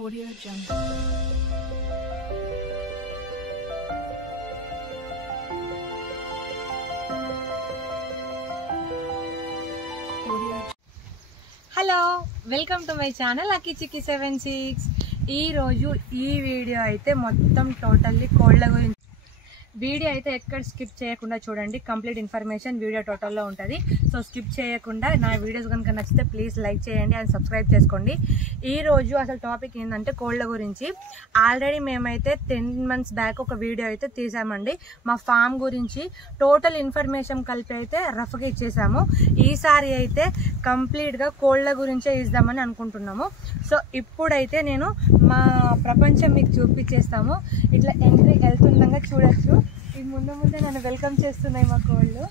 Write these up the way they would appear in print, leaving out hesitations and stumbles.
Audio Jungle. Hello, welcome to my channel అకి చికి 76. ఈరోజు ఈ వీడియో అయితే మొత్తం టోటల్లీ కోళ్ళ గురించి. వీడియో అయితే ఎక్కడ స్కిప్ చేయకుండా చూడండి. కంప్లీట్ ఇన్ఫర్మేషన్ వీడియో టోటల్లో ఉంటుంది. సో స్కిప్ చేయకుండా నా వీడియోస్ కనుక నచ్చితే ప్లీజ్ లైక్ చేయండి అండ్ సబ్స్క్రైబ్ చేసుకోండి. ఈరోజు అసలు టాపిక్ ఏంటంటే కోళ్ళ గురించి. ఆల్రెడీ మేమైతే 10 months బ్యాక్ ఒక వీడియో అయితే తీసామండి. మా ఫామ్ గురించి టోటల్ ఇన్ఫర్మేషన్ కలిపి అయితే రఫ్గా ఇచ్చేసాము. ఈసారి అయితే కంప్లీట్గా కోళ్ళ గురించే ఇద్దామని అనుకుంటున్నాము. సో ఇప్పుడైతే నేను మా ప్రపంచం మీకు చూపించేస్తాము. ఇట్లా ఎంట్రీ వెళ్తుండగా చూడొచ్చు. ఈ ముందు నన్ను వెల్కమ్ చేస్తున్నాయి మా కోళ్ళు.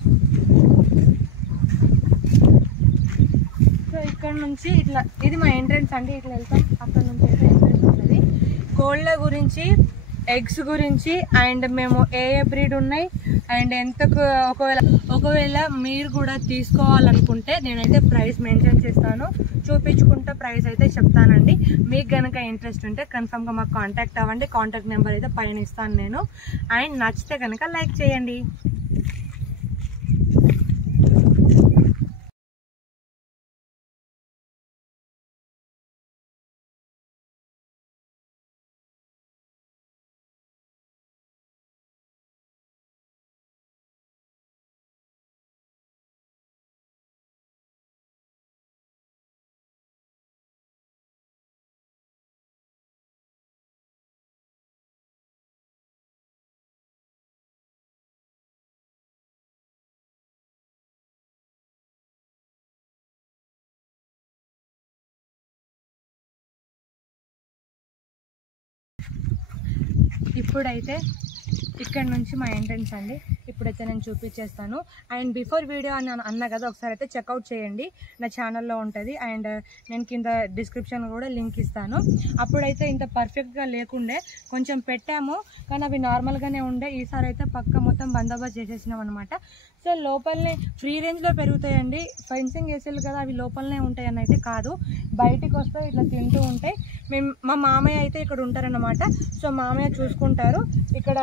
సో ఇక్కడ నుంచి ఇట్లా ఇది మా ఎంట్రెన్స్ అండి. ఇట్లా వెళ్తాం, అక్కడ నుంచి అయితే ఎంట్రెన్స్ ఉంటుంది. కోళ్ళ గురించి, ఎగ్స్ గురించి అండ్ మేము ఏ బ్రీడ్ ఉన్నాయి అండ్ ఎంతకు ఒకవేళ మీరు కూడా తీసుకోవాలనుకుంటే నేనైతే ప్రైస్ మెన్షన్ చేస్తాను, చూపించుకుంటే ప్రైస్ అయితే చెప్తానండి. మీకు కనుక ఇంట్రెస్ట్ ఉంటే కన్ఫర్మ్గా మాకు కాంటాక్ట్ అవ్వండి. కాంటాక్ట్ నెంబర్ అయితే పైన ఇస్తాను నేను. అండ్ నచ్చితే కనుక లైక్ చేయండి. ఇప్పుడైతే ఇక్కడ నుంచి మా ఎంట్రన్స్ అండి. ఇప్పుడైతే నేను చూపించేస్తాను. అండ్ బిఫోర్ వీడియో అని అన్నా కదా, ఒకసారి అయితే చెక్అవుట్ చేయండి, నా ఛానల్లో ఉంటుంది. అండ్ నేను కింద డిస్క్రిప్షన్ కూడా లింక్ ఇస్తాను. అప్పుడైతే ఇంత పర్ఫెక్ట్గా లేకుండే, కొంచెం పెట్టాము కానీ అవి నార్మల్గానే ఉండే. ఈసారి అయితే పక్క మొత్తం బందోబస్తు చేసేసినాం అనమాట. సో లోపలనే ఫ్రీ రేంజ్లో పెరుగుతాయండి. ఫెన్సింగ్ వేసేలు కదా, అవి లోపలనే ఉంటాయి అని అయితే కాదు, బయటికి వస్తే ఇట్లా తింటూ ఉంటాయి. మా మామయ్య అయితే ఇక్కడ ఉంటారన్నమాట. సో మామయ్య చూసుకుంటారు. ఇక్కడ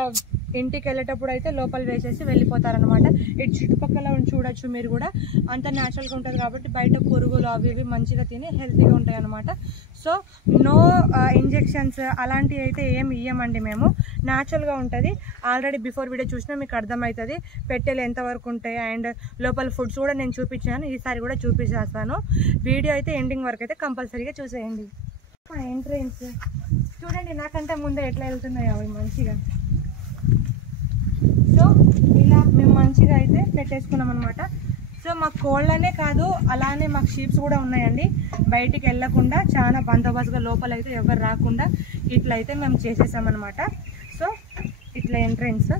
ఇంటికి వెళ్ళేటప్పుడు అయితే లోపల వేసేసి వెళ్ళిపోతారనమాట. ఇటు చుట్టుపక్కల చూడొచ్చు మీరు కూడా, అంత న్యాచురల్గా ఉంటుంది కాబట్టి బయట పురుగులు అవి ఇవి మంచిగా తిని హెల్తీగా ఉంటాయి అనమాట. సో నో ఇంజెక్షన్స్ అలాంటివి అయితే ఏం ఇయ్యమండి మేము, న్యాచురల్గా ఉంటుంది. ఆల్రెడీ బిఫోర్ వీడియో చూసినా మీకు అర్థమవుతుంది పెట్టెలు ఎంతవరకు ఉంటాయి. అండ్ లోపల ఫుడ్స్ కూడా నేను చూపించాను, ఈసారి కూడా చూపించేస్తాను. వీడియో అయితే ఎండింగ్ వరకు అయితే కంపల్సరీగా చూసేయండి. మా ఎంట్రెన్స్ చూడండి, నాకంటే ముందే ఎట్లా వెళ్తున్నాయో అవి మంచిగా. సో ఇలా మేము మంచిగా అయితే పెట్టేసుకున్నాం అనమాట. సో మాకు కోళ్ళనే కాదు, అలానే మాకు షీప్స్ కూడా ఉన్నాయండి. బయటికి వెళ్ళకుండా చాలా బందోబస్తుగా లోపల అయితే ఎవరు రాకుండా ఇట్లా అయితే మేము చేసేసామన్నమాట. సో ఇట్లా ఎంట్రెన్స్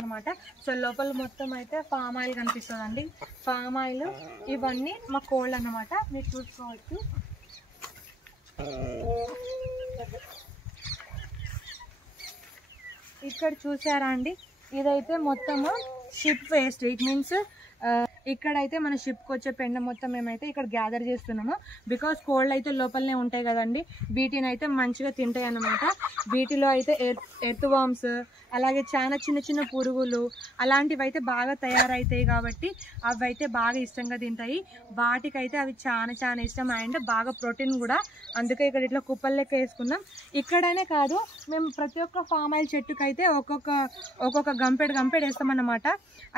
అనమాట. సో లోపల మొత్తం అయితే ఫామ్ ఆయిల్ కనిపిస్తుందండి. ఫామ్ ఆయిల్ ఇవన్నీ మా కోళ్ళు అన్నమాట, మీరు చూసుకోవచ్చు. ఇక్కడ చూసారా అండి, ఇదైతే మొత్తము షిప్ వేస్ట్. ఇట్ మీన్స్ ఇక్కడైతే మన షిప్కి వచ్చే పెండ మొత్తం మేమైతే ఇక్కడ గ్యాదర్ చేస్తున్నాము. బికాస్ కోళ్ళు అయితే లోపలనే ఉంటాయి కదండి, వీటిని అయితే మంచిగా తింటాయి అన్నమాట. వీటిలో అయితే ఎర్త్ వామ్స్ అలాగే చాలా చిన్న చిన్న పురుగులు అలాంటివి అయితే బాగా తయారవుతాయి కాబట్టి అవి అయితే బాగా ఇష్టంగా తింటాయి. వాటికైతే అవి చాలా ఇష్టం. అండ్ బాగా ప్రోటీన్ కూడా, అందుకే ఇక్కడ ఇట్లా కుప్పల లెక్క వేసుకున్నాం. ఇక్కడనే కాదు, మేము ప్రతి ఒక్క ఫామ్ ఆయిల్ చెట్టుకైతే ఒక్కొక్క గంపెడు వేస్తామన్నమాట.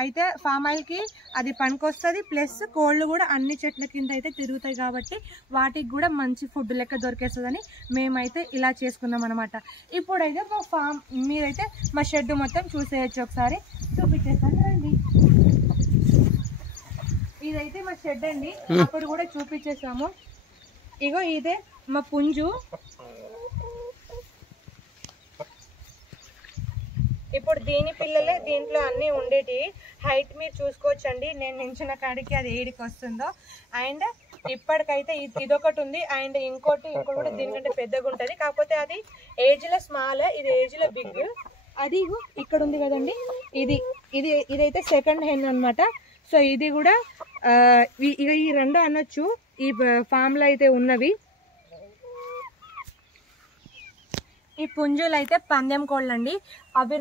అయితే ఫామ్ ఆయిల్కి అది పనికొస్తుంది, ప్లస్ కోళ్ళు కూడా అన్ని చెట్ల కింద అయితే తిరుగుతాయి కాబట్టి వాటికి కూడా మంచి ఫుడ్ లెక్క దొరికేస్తుందని మేమైతే ఇలా చేసుకున్నాం అనమాట. ఇప్పుడైతే మా ఫామ్ మీరైతే మా షెడ్ మొత్తం చూసేయచ్చు. ఒకసారి చూపించేస్తాను రండి. ఇదైతే మా షెడ్ అండి, అప్పుడు కూడా చూపించేసాము. ఇగో ఇదే మా పుంజు. ఇప్పుడు దీని పిల్లలే దీంట్లో అన్నీ ఉండేటి. హైట్ మీరు చూసుకోవచ్చండి, నేను నించిన కాడికి అది ఏడికి వస్తుందో. అండ్ ఇప్పటికైతే ఇదొకటి ఉంది. అండ్ ఇంకోటి కూడా దీనికంటే పెద్దగా ఉంటుంది, కాకపోతే అది ఏజ్లో స్మాల్, ఇది ఏజ్లో బిగ్. అది ఇక్కడ ఉంది కదండి, ఇదైతే సెకండ్ హెన్ అనమాట. సో ఇది కూడా ఈ రెండు అనొచ్చు. ఈ ఫామ్లో అయితే ఉన్నవి. ఈ పుంజులు అయితే పందెం కోళ్ళండి. అవి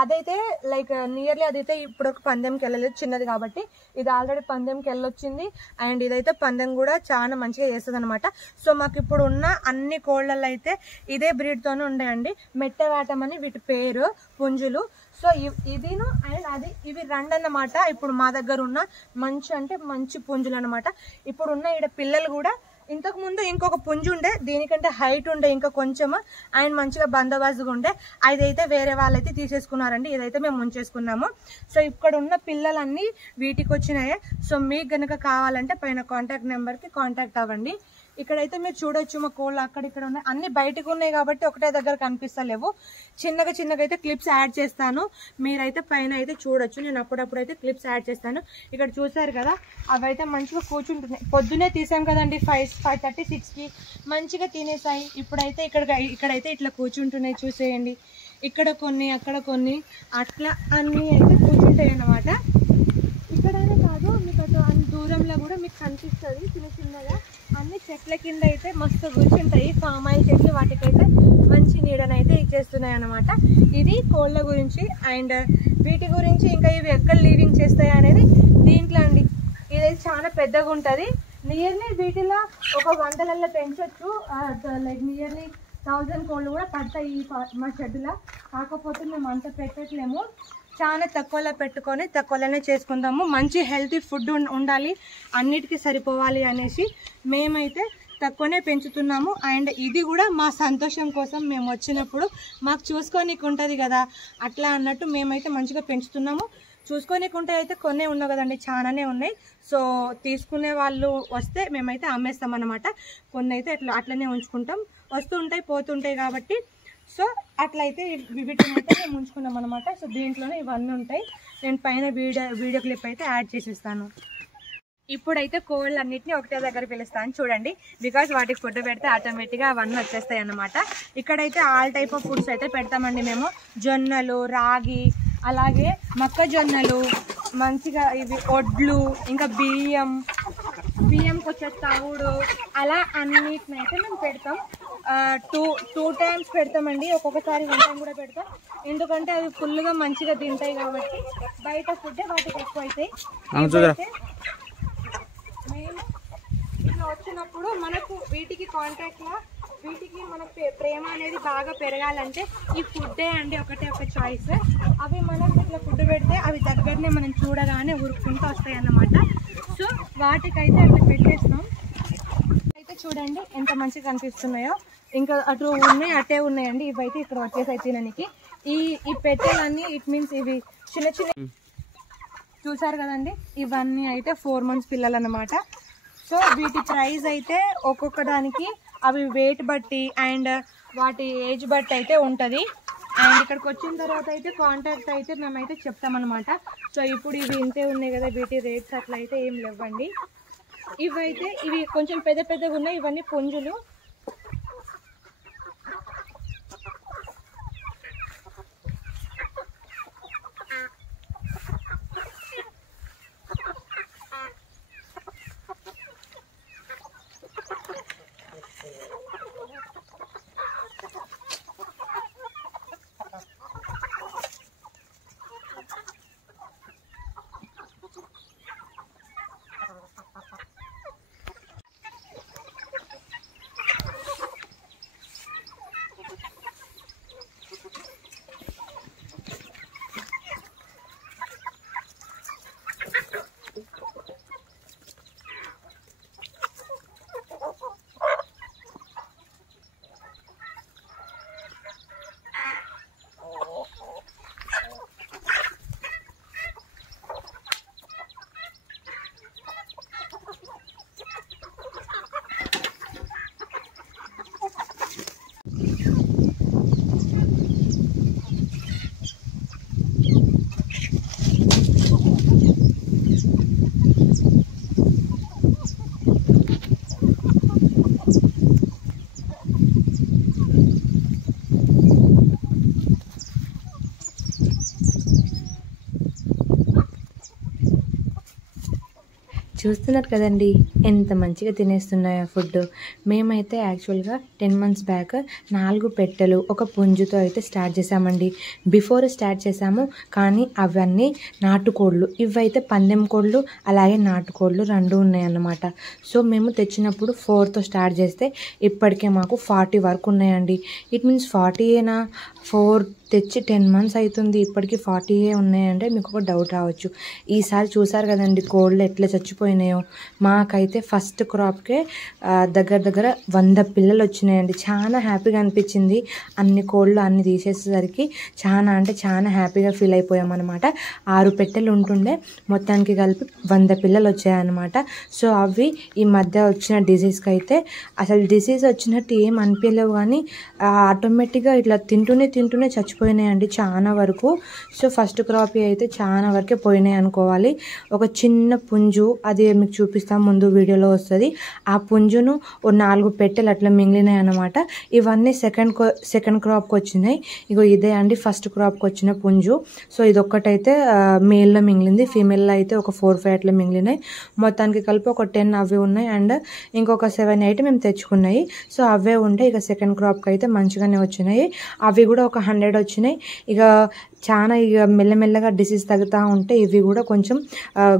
అదైతే లైక్ నియర్లీ అదైతే ఇప్పుడు ఒక పందెంకి వెళ్ళలేదు, చిన్నది కాబట్టి. ఇది ఆల్రెడీ పందెంకి వెళ్ళొచ్చింది. అండ్ ఇదైతే పందెం కూడా చాలా మంచిగా చేస్తుంది అనమాట. సో మాకు ఇప్పుడు ఉన్న అన్ని కోళ్ళల్లో అయితే ఇదే బ్రీడ్తోనే ఉన్నాయండి. మెట్టవాటం అని వీటి పేరు, పుంజులు. సో ఇదిను అండ్ అది ఇవి రెండు అన్నమాట. ఇప్పుడు మా దగ్గర ఉన్న మంచి పుంజులు అనమాట. ఇప్పుడు ఉన్న ఈడ పిల్లలు కూడా ఇంతకు ముందు ఇంకొక పుంజు ఉండే, దీనికంటే హైట్ ఉండే ఇంకా కొంచెం, అండ్ మంచిగా బందోబస్తుగా ఉండే. అదైతే వేరే వాళ్ళైతే తీసేసుకున్నారండి. ఇదైతే మేము ఉంచేసుకున్నాము. సో ఇక్కడ ఉన్న పిల్లలన్నీ వీటికి వచ్చినాయే. సో మీకు గనక కావాలంటే పైన కాంటాక్ట్ నెంబర్కి కాంటాక్ట్ అవ్వండి. ఇక్కడైతే మీరు చూడొచ్చు మా కోళ్ళు అక్కడిక్కడ ఉన్నాయి, అన్ని బయటకు ఉన్నాయి కాబట్టి ఒకటే దగ్గర కనిపిస్తలేవు. చిన్నగా అయితే క్లిప్స్ యాడ్ చేస్తాను, మీరైతే పైన అయితే చూడొచ్చు. నేను అప్పుడప్పుడు అయితే క్లిప్స్ యాడ్ చేస్తాను. ఇక్కడ చూసారు కదా, అవైతే మంచిగా కూర్చుంటున్నాయి. పొద్దునే తీసాం కదండి 5:36కి, మంచిగా తినేసాయి. ఇప్పుడైతే ఇక్కడైతే ఇట్లా కూర్చుంటున్నాయి, చూసేయండి. ఇక్కడ కొన్ని అక్కడ కొన్ని అట్లా అన్నీ అయితే కూర్చుంటాయి అన్నమాట. ఇక్కడనే కాదు, మీకు అటు దూరంలో కూడా మీకు కనిపిస్తుంది చిన్నగా. అన్ని చెట్ల కింద అయితే మస్తు కూర్చుంటాయి. ఫామ్ ఆయిల్ చెట్లు, వాటికైతే మంచి నీడనైతే ఇచ్చేస్తున్నాయి అన్నమాట. ఇది కోళ్ళ గురించి. అండ్ వీటి గురించి ఇంకా ఇవి ఎక్కడ లీవింగ్ చేస్తాయి అనేది దీంట్లో అండి. ఇదైతే చాలా పెద్దగా ఉంటుంది. నియర్లీ వీటిలో ఒక 100లలో పెంచవచ్చు. లైక్ నియర్లీ 1000 కోళ్ళు కూడా పడతాయి మా షెడ్లో. కాకపోతే మేము అంత పెట్టట్లేము, చాలా తక్కువలో పెట్టుకొని తక్కువలోనే చేసుకుందాము. మంచి హెల్తీ ఫుడ్ ఉండాలి, అన్నిటికీ సరిపోవాలి అనేసి మేమైతే తక్కువనే పెంచుతున్నాము. అండ్ ఇది కూడా మా సంతోషం కోసం, మేము వచ్చినప్పుడు మాకు చూసుకోనికి ఉంటుంది కదా, అట్లా అన్నట్టు మేమైతే మంచిగా పెంచుతున్నాము. చూసుకోనికి ఉంటే అయితే కొన్నే ఉన్నాయి కదండి, చాలానే ఉన్నాయి. సో తీసుకునే వాళ్ళు వస్తే మేమైతే అమ్మేస్తాం అన్నమాట. కొన్ని అయితే అట్లనే ఉంచుకుంటాం, వస్తుంటాయి పోతుంటాయి కాబట్టి. సో అట్లయితే వీటిని అయితే మేము ఉంచుకున్నాం అనమాట. సో దీంట్లోనే ఇవన్నీ ఉంటాయి. నేను పైన వీడియో క్లిప్ అయితే యాడ్ చేసేస్తాను. ఇప్పుడైతే కోళ్ళన్నిటిని ఒకటే దగ్గర పిలుస్తాను చూడండి. బికాజ్ వాటికి ఫుడ్ పెడితే ఆటోమేటిక్గా అవన్నీ వచ్చేస్తాయి అన్నమాట. ఇక్కడైతే ఆల్ టైప్ ఆఫ్ ఫుడ్స్ అయితే పెడతామండి మేము. జొన్నలు, రాగి, అలాగే మొక్కజొన్నలు, మంచిగా ఇవి ఒడ్లు, ఇంకా బియ్యంకి వచ్చే తవుడు, అలా అన్నిటిని అయితే మేము పెడతాం. టూ టైమ్స్ పెడతామండి, ఒక్కొక్కసారి 1 టైం కూడా పెడతాం. ఎందుకంటే అవి ఫుల్గా మంచిగా తింటాయి కాబట్టి. బయట ఫుడ్డే వాటికి ఎక్కువ అవుతాయి. మేము ఇట్లా వచ్చినప్పుడు మనకు వీటికి కాంటాక్ట్లో వీటికి మన ప్రేమ అనేది బాగా పెరగాలంటే ఈ ఫుడ్డే అండి ఒకటే ఒక చాయిస్. అవి మనకు ఇట్లా ఫుడ్ పెడితే అవి దగ్గరనే మనం చూడగానే ఉరుక్కుంటూ వస్తాయి అన్నమాట. సో వాటికైతే అట్లా పెట్టేస్తాం. అయితే చూడండి ఎంత మంచిగా కనిపిస్తున్నాయో. ఇంకా అటు ఉన్నాయి, అటే ఉన్నాయండి. ఇవైతే ఇక్కడ వచ్చేసాయి తినడానికి. ఈ పెట్టెలన్నీ ఇట్ మీన్స్ ఇవి చిన్న చూసారు కదండి, ఇవన్నీ అయితే 4 months పిల్లలు అన్నమాట. సో వీటి ప్రైస్ అయితే ఒక్కొక్క దానికి అవి వెయిట్ బట్టి అండ్ వాటి ఏజ్ బట్టి అయితే ఉంటుంది. అండ్ ఇక్కడికి వచ్చిన తర్వాత అయితే కాంటాక్ట్ అయితే మేమైతే చెప్తామన్నమాట. సో ఇప్పుడు ఇవి ఇంతే ఉన్నాయి కదా, వీటి రేట్స్ అట్లా అయితే ఏం లేవండి. ఇవి కొంచెం పెద్దగా ఉన్నాయి. ఇవన్నీ పుంజులు. చూస్తున్నారు కదండి ఎంత మంచిగా తినేస్తున్నాయో ఫుడ్. మేమైతే యాక్చువల్గా 10 months బ్యాక్ 4 పెట్టెలు ఒక పుంజుతో అయితే స్టార్ట్ చేసామండి. బిఫోర్ స్టార్ట్ చేసాము, కానీ అవన్నీ నాటుకోళ్ళు. ఇవైతే పందెం కోళ్ళు అలాగే నాటుకోళ్ళు 2 ఉన్నాయన్నమాట. సో మేము తెచ్చినప్పుడు 4తో స్టార్ట్ చేస్తే ఇప్పటికే మాకు 40 వరకు ఉన్నాయండి. ఇట్ మీన్స్ 40 ఏనా, 4 తెచ్చి 10 months అవుతుంది, ఇప్పటికీ 40 ఉన్నాయంటే మీకు ఒక డౌట్ రావచ్చు. ఈసారి చూసారు కదండి కోళ్ళు ఎట్లా చచ్చిపోయినాయో. మాకైతే ఫస్ట్ క్రాప్కే దగ్గర 100 పిల్లలు వచ్చినాయండి. చాలా హ్యాపీగా అనిపించింది. అన్ని కోళ్ళు అన్ని తీసేసేసరికి చాలా అంటే చాలా హ్యాపీగా ఫీల్ అయిపోయామన్నమాట. 6 పెట్టెలు ఉంటుండే, మొత్తానికి కలిపి 100 పిల్లలు వచ్చాయన్నమాట. సో అవి ఈ మధ్య వచ్చిన డిసీజ్కి అయితే అసలు డిసీజ్ వచ్చినట్టు ఏం అనిపించలేవు, కానీ ఆటోమేటిక్గా ఇట్లా తింటూనే చచ్చిపోయినాయండి చాలా వరకు. సో ఫస్ట్ క్రాప్ అయితే చాలా వరకే పోయినాయి అనుకోవాలి. ఒక చిన్న పుంజు, అది మీకు చూపిస్తాం ముందు వీడియోలో వస్తుంది. ఆ పుంజును ఓ 4 పెట్టెలు అట్లా మిగిలినాయి అన్నమాట. ఇవన్నీ సెకండ్ క్రాప్కి వచ్చినాయి. ఇగో ఇదే అండి ఫస్ట్ క్రాప్కి వచ్చిన పుంజు. సో ఇదొక్కటైతే మేల్లో మిగిలింది, ఫీమేల్లో అయితే ఒక 4-5 అట్లా మిగిలినాయి. మొత్తానికి కలిపి ఒక 10 అవే ఉన్నాయి అండ్ ఇంకొక 7-8 మేము తెచ్చుకున్నాయి. సో అవే ఉంటే ఇక సెకండ్ క్రాప్కి అయితే మంచిగానే వచ్చినాయి. అవి కూడా ఒక 100 వచ్చినాయి. ఇక చాలా మెల్లమెల్లగా డిసీజ్ తగ్గుతూ ఉంటే ఇవి కూడా కొంచెం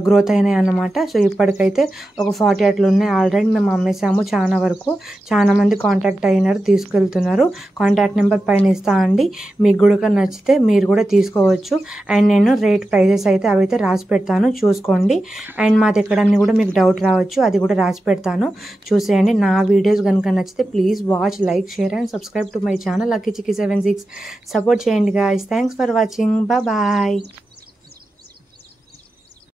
గ్రోత్ అయినాయి అన్నమాట. సో ఇప్పటికైతే ఒక 40 అట్లా ఉన్నాయి. ఆల్రెడీ మేము అమ్మేసాము చాలా వరకు. చాలా మంది కాంటాక్ట్ అయినారు, తీసుకెళ్తున్నారు. కాంటాక్ట్ నెంబర్ పైన ఇస్తా అండి, మీకు కూడా నచ్చితే మీరు కూడా తీసుకోవచ్చు. అండ్ నేను రేట్ ప్రైజెస్ అయితే అవి అయితే రాసి పెడతాను, చూసుకోండి. అండ్ మాది ఎక్కడన్నీ కూడా మీకు డౌట్ రావచ్చు, అది కూడా రాసి పెడతాను, చూసేయండి. నా వీడియోస్ కనుక నచ్చితే please watch, like, share and subscribe to my channel Lucky Chicky 76. Support చేయండి guys. Thanks for watching. Bye bye.